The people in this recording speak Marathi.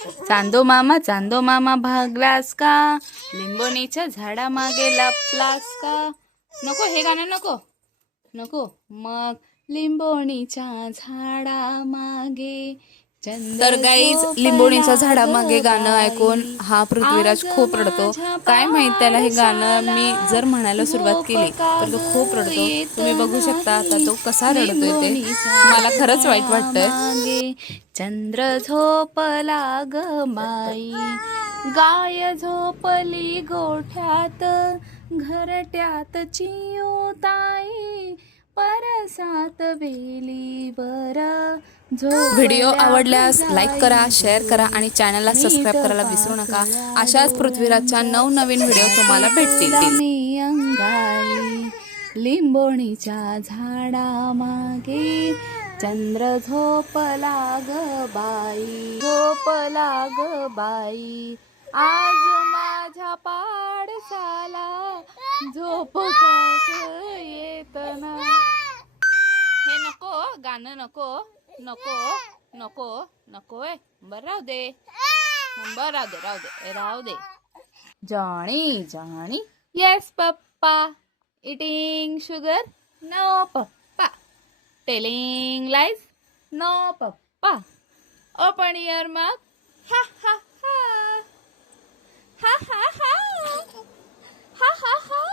चांदो मामा भागलास का, लिंबोणीच्या झाडा मागे लपलास का. नको हे गाणं नको नको. मग लिंबोणीच्या झाडा मागे तर गाईज लिंबोणीच्या झाडामागे गाणं ऐकून हा पृथ्वीराज खूप रडतो. काय माहित त्याला हे गाणं मी जर म्हणायला सुरुवात केली तर तो खूप रडतो. तुम्ही बघू शकता आता तो कसा रडतोय ते. मला खरंच वाईट वाटतंय. चंद्र झोपला ग बाई, गाय झोपली गोठ्यात, घरट्यात चिऊताई परसात वेलीवर. व्हिडिओ आवडल्यास लाईक करा, शेअर करा आणि चॅनलला सबस्क्राईब करायला विसरू नका. अशाच पृथ्वीराजच्या नवनवीन व्हिडिओ तुम्हाला भेटतील. मी अंगाई लिंबोणीच्या झाडा मागे, चंद्र झोपला ग बाई, झोपला ग बाई. आज माझ्या पाडसाला झोप येत ना. हे नको गाणं नको नको नको नको. बर राहू दे, बर राहू दे. Johnny Johnny yes papa. Eating sugar no पप्पा. टेलिंग लाईज नो पप्पा. ओपन युअर माउथ हा हा हा हा हा हा हा हा.